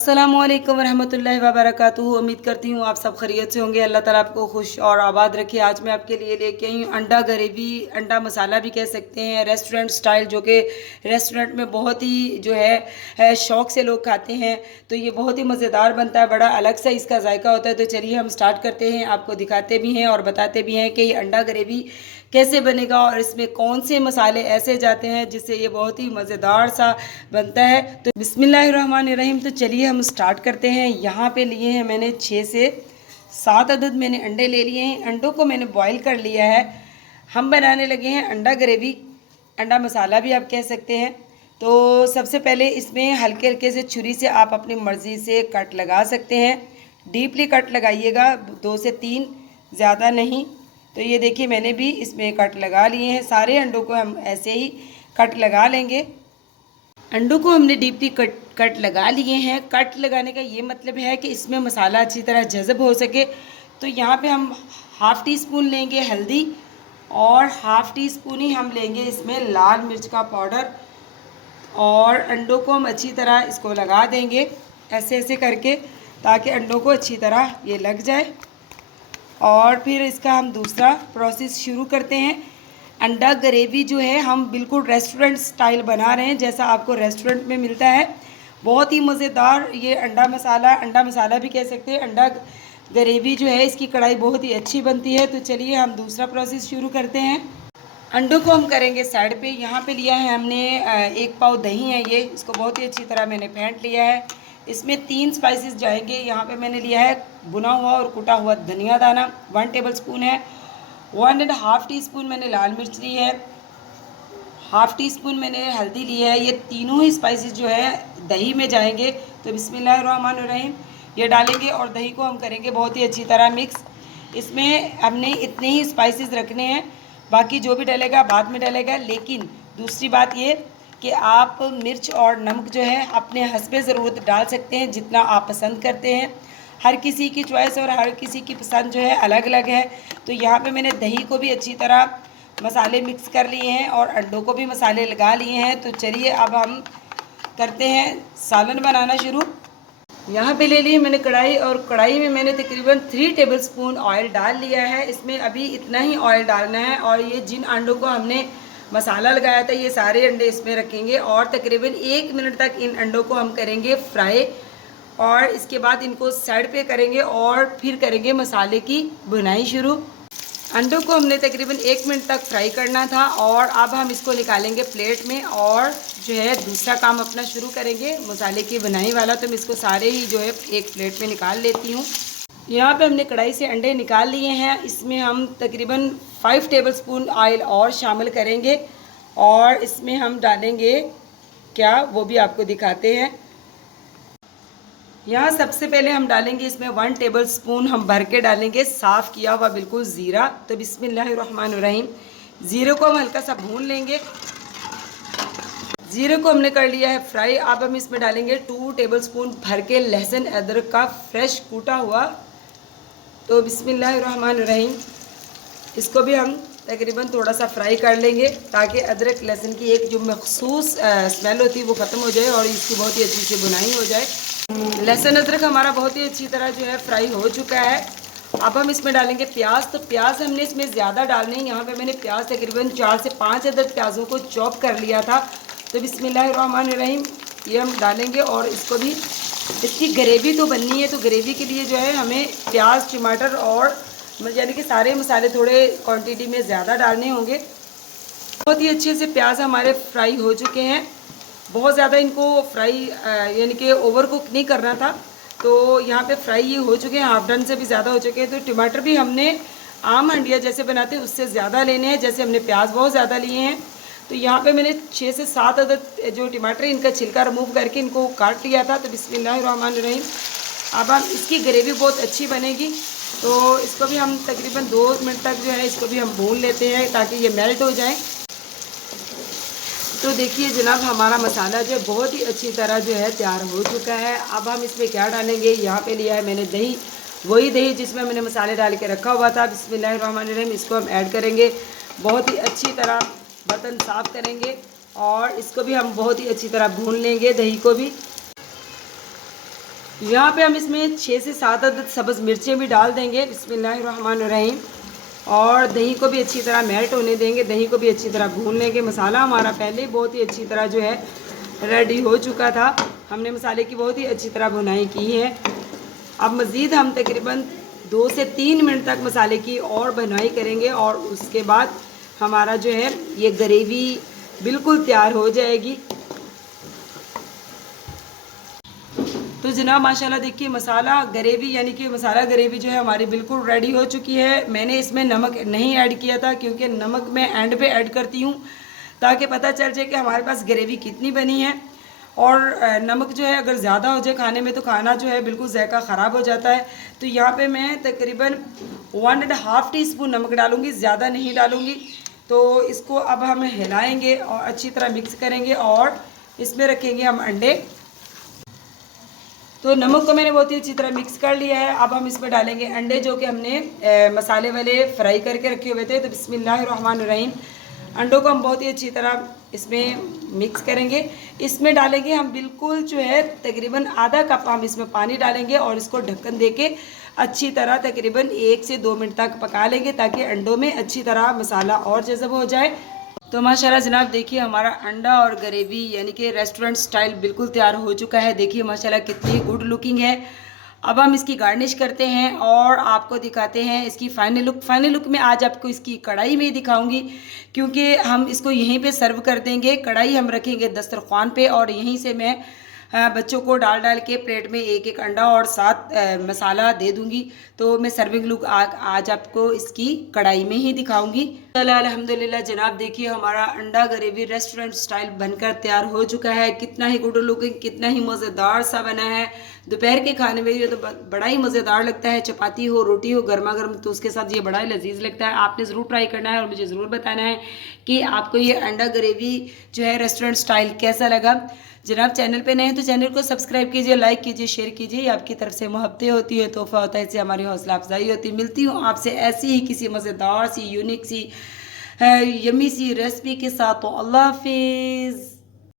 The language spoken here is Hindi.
अस्सलामुअलैकुम वरहमतुल्लाहि वबरकातुहू। उम्मीद करती हूँ आप सब खैरियत से होंगे। अल्लाह ताला आपको खुश और आबाद रखे। आज मैं आपके लिए लेके आई हूँ अंडा ग्रेवी, अंडा मसाला भी कह सकते हैं, रेस्टोरेंट स्टाइल, जो कि रेस्टोरेंट में बहुत ही जो है शौक़ से लोग खाते हैं। तो ये बहुत ही मज़ेदार बनता है, बड़ा अलग सा इसका जायका होता है। तो चलिए हम स्टार्ट करते हैं, आपको दिखाते भी हैं और बताते भी हैं कि ये अंडा ग्रेवी कैसे बनेगा और इसमें कौन से मसाले ऐसे जाते हैं जिससे ये बहुत ही मज़ेदार सा बनता है। तो बिस्मिल्लाहिर्रहमानिर्रहीम। तो चलिए हम स्टार्ट करते हैं। यहाँ पे लिए हैं मैंने 6 से 7 अदद मैंने अंडे ले लिए हैं। अंडों को मैंने बॉईल कर लिया है। हम बनाने लगे हैं अंडा ग्रेवी, अंडा मसाला भी आप कह सकते हैं। तो सबसे पहले इसमें हल्के हल्के से छुरी से आप अपनी मर्ज़ी से कट लगा सकते हैं। डीपली कट लगाइएगा, 2 से 3, ज़्यादा नहीं। तो ये देखिए मैंने भी इसमें कट लगा लिए हैं। सारे अंडों को हम ऐसे ही कट लगा लेंगे। अंडों को हमने डीपली कट लगा लिए हैं। कट लगाने का ये मतलब है कि इसमें मसाला अच्छी तरह जज़ब हो सके। तो यहाँ पे हम हाफ़ टी स्पून लेंगे हल्दी और हाफ़ टी स्पून ही हम लेंगे इसमें लाल मिर्च का पाउडर। और अंडों को हम अच्छी तरह इसको लगा देंगे ऐसे ऐसे करके, ताकि अंडों को अच्छी तरह ये लग जाए। और फिर इसका हम दूसरा प्रोसेस शुरू करते हैं। अंडा ग्रेवी जो है हम बिल्कुल रेस्टोरेंट स्टाइल बना रहे हैं, जैसा आपको रेस्टोरेंट में मिलता है। बहुत ही मज़ेदार ये अंडा मसाला भी कह सकते हैं। अंडा ग्रेवी जो है इसकी कढ़ाई बहुत ही अच्छी बनती है। तो चलिए हम दूसरा प्रोसेस शुरू करते हैं। अंडों को हम करेंगे साइड पे। यहाँ पे लिया है हमने 1 पाव दही है ये, इसको बहुत ही अच्छी तरह मैंने फेंट लिया है। इसमें 3 स्पाइसेस जाएंगे। यहाँ पे मैंने लिया है भुना हुआ और कुटा हुआ धनिया दाना 1 टेबल स्पून है। 1.5 टी स्पून मैंने लाल मिर्च ली है। हाफ़ टी स्पून मैंने हल्दी ली है। ये तीनों ही स्पाइसेस जो है दही में जाएंगे। तो बिस्मिल्लाहिर्रहमानिर्रहीम ये डालेंगे और दही को हम करेंगे बहुत ही अच्छी तरह मिक्स। इसमें हमने इतने ही स्पाइसेस रखने हैं, बाकी जो भी डलेगा बाद में डलेगा। लेकिन दूसरी बात ये कि आप मिर्च और नमक जो है अपने हस्बे ज़रूरत डाल सकते हैं, जितना आप पसंद करते हैं। हर किसी की चॉइस और हर किसी की पसंद जो है अलग अलग है। तो यहाँ पे मैंने दही को भी अच्छी तरह मसाले मिक्स कर लिए हैं और अंडों को भी मसाले लगा लिए हैं। तो चलिए अब हम करते हैं सालन बनाना शुरू। यहाँ पे ले ली मैंने कढ़ाई और कढ़ाई में मैंने तकरीबन 3 टेबल स्पून ऑयल डाल लिया है। इसमें अभी इतना ही ऑयल डालना है। और ये जिन अंडों को हमने मसाला लगाया था ये सारे अंडे इसमें रखेंगे और तकरीबन 1 मिनट तक इन अंडों को हम करेंगे फ्राई। और इसके बाद इनको साइड पे करेंगे और फिर करेंगे मसाले की बुनाई शुरू। अंडों को हमने तकरीबन 1 मिनट तक फ्राई करना था और अब हम इसको निकालेंगे प्लेट में और जो है दूसरा काम अपना शुरू करेंगे मसाले की बुनाई वाला। तो मैं इसको सारे ही जो है एक प्लेट में निकाल लेती हूँ। यहाँ पे हमने कढ़ाई से अंडे निकाल लिए हैं। इसमें हम तकरीबन 5 टेबल स्पून ऑयल और शामिल करेंगे और इसमें हम डालेंगे क्या वो भी आपको दिखाते हैं। यहाँ सबसे पहले हम डालेंगे इसमें 1 टेबल स्पून हम भर के डालेंगे साफ़ किया हुआ बिल्कुल ज़ीरा। तो बिस्मिल्लाहिर्रहमानिर्रहीम ज़ीरे को हम हल्का सा भून लेंगे। ज़ीरे को हमने कर लिया है फ्राई। अब हम इसमें डालेंगे 2 टेबल स्पून भर के लहसुन अदरक का फ्रेश कूटा हुआ। तो बिस्मिल्लाहिर्रहमानिर्रहीम इसको भी हम तकरीबन थोड़ा सा फ्राई कर लेंगे, ताकि अदरक लहसुन की एक जो मखसूस स्मेल होती है वो ख़त्म हो जाए और इसकी बहुत ही अच्छी सी बुनाई हो जाए। लहसुन अदरक हमारा बहुत ही अच्छी तरह जो है फ्राई हो चुका है। अब हम इसमें डालेंगे प्याज। तो प्याज हमने इसमें ज़्यादा डालने हैं। यहाँ पे मैंने प्याज तकरीबन 4 से 5 अदद प्याज़ों को चॉप कर लिया था। तो बिस्मिल्लाहिर्रहमानिर्रहीम ये हम डालेंगे और इसको भी, इसकी ग्रेवी तो बननी है। तो ग्रेवी के लिए जो है हमें प्याज टमाटर और यानी कि सारे मसाले थोड़े क्वांटिटी में ज़्यादा डालने होंगे। बहुत ही अच्छे से प्याज हमारे फ्राई हो चुके हैं। बहुत ज़्यादा इनको फ्राई यानी कि ओवर कुक नहीं करना था। तो यहाँ पे फ्राई ये हो चुके हैं, हाफ डन से भी ज़्यादा हो चुके हैं। तो टमाटर भी हमने आम हंडिया जैसे बनाते हैं उससे ज़्यादा लेने हैं, जैसे हमने प्याज बहुत ज़्यादा लिए हैं। तो यहाँ पे मैंने 6 से 7 अदद जो टमाटर इनका छिलका रिमूव करके इनको काट लिया था। तो बिस्मिल्लाहिर्रहमानिर्रहीम अब हम इसकी ग्रेवी बहुत अच्छी बनेगी। तो इसको भी हम तकरीबन 2 मिनट तक जो है इसको भी हम भून लेते हैं ताकि ये मेल्ट हो जाए। तो देखिए जनाब हमारा मसाला जो है बहुत ही अच्छी तरह जो है तैयार हो चुका है। अब हम इसमें क्या डालेंगे, यहाँ पे लिया है मैंने दही, वही दही जिसमें मैंने मसाले डाल के रखा हुआ था। बिस्मिल्लाहिर्रहमानिर्रहीम इसको हम ऐड करेंगे। बहुत ही अच्छी तरह बर्तन साफ़ करेंगे और इसको भी हम बहुत ही अच्छी तरह भून लेंगे दही को भी। यहाँ पे हम इसमें 6 से 7 अदद सब्ज़ मिर्चें भी डाल देंगे। बिस्मिल्लाहिर्रहमानिर्रहीम। और दही को भी अच्छी तरह मेल्ट होने देंगे, दही को भी अच्छी तरह भून लेंगे। मसाला हमारा पहले ही बहुत ही अच्छी तरह जो है रेडी हो चुका था। हमने मसाले की बहुत ही अच्छी तरह भुनाई की है। अब मज़ीद हम तकरीबन 2 से 3 मिनट तक मसाले की और भुनाई करेंगे और उसके बाद हमारा जो है ये ग्रेवी बिल्कुल तैयार हो जाएगी। तो जनाब माशाल्लाह देखिए मसाला ग्रेवी यानी कि मसाला ग्रेवी जो है हमारी बिल्कुल रेडी हो चुकी है। मैंने इसमें नमक नहीं ऐड किया था क्योंकि नमक मैं एंड पे ऐड करती हूँ ताकि पता चल जाए कि हमारे पास ग्रेवी कितनी बनी है। और नमक जो है अगर ज़्यादा हो जाए खाने में तो खाना जो है बिल्कुल जायका ख़राब हो जाता है। तो यहाँ पे मैं तकरीबन 1.5 टीस्पून नमक डालूँगी, ज़्यादा नहीं डालूँगी। तो इसको अब हम हिलाएँगे और अच्छी तरह मिक्स करेंगे और इसमें रखेंगे हम अंडे। तो नमक को मैंने बहुत ही अच्छी तरह मिक्स कर लिया है। अब हम इसमें डालेंगे अंडे जो कि हमने मसाले वाले फ्राई करके रखे हुए थे। तो बिस्मिल्लाहिर्रहमानिर्रहीम, अंडों को हम बहुत ही अच्छी तरह इसमें मिक्स करेंगे। इसमें डालेंगे हम बिल्कुल जो है तकरीबन आधा कप हम इसमें पानी डालेंगे और इसको ढक्कन दे के अच्छी तरह तकरीबन 1 से 2 मिनट तक पका लेंगे ताकि अंडों में अच्छी तरह मसाला और जज़ब हो जाए। तो माशाल्लाह जनाब देखिए हमारा अंडा और ग्रेवी यानी कि रेस्टोरेंट स्टाइल बिल्कुल तैयार हो चुका है। देखिए माशाल्लाह कितनी गुड लुकिंग है। अब हम इसकी गार्निश करते हैं और आपको दिखाते हैं इसकी फ़ाइनल लुक। फ़ाइनल लुक में आज आपको इसकी कढ़ाई में दिखाऊंगी क्योंकि हम इसको यहीं पे सर्व कर देंगे। कढ़ाई हम रखेंगे दस्तरखान पे और यहीं से मैं बच्चों को डाल डाल के प्लेट में एक एक अंडा और साथ मसाला दे दूंगी। तो मैं सर्विंग लुक आज आपको इसकी कढ़ाई में ही दिखाऊंगी। अल्हम्दुलिल्लाह जनाब देखिए हमारा अंडा ग्रेवी रेस्टोरेंट स्टाइल बनकर तैयार हो चुका है। कितना ही गुड लुकिंग, कितना ही मज़ेदार सा बना है। दोपहर के खाने में ये तो बड़ा ही मज़ेदार लगता है। चपाती हो, रोटी हो गर्मा गर्म तो उसके साथ ये बड़ा ही लजीज लगता है। आपने ज़रूर ट्राई करना है और मुझे ज़रूर बताना है कि आपको ये अंडा ग्रेवी जो है रेस्टोरेंट स्टाइल कैसा लगा। जनाब चैनल पे नए हैं तो चैनल को सब्सक्राइब कीजिए, लाइक कीजिए, शेयर कीजिए। आपकी तरफ से मोहब्बतें होती है, तोहफा होता है, इससे हमारी हौसला अफजाई होती है। मिलती हूँ आपसे ऐसी ही किसी मज़ेदार सी यूनिक सी यम्मी सी रेसिपी के साथ। तो अल्लाह हाफिज़।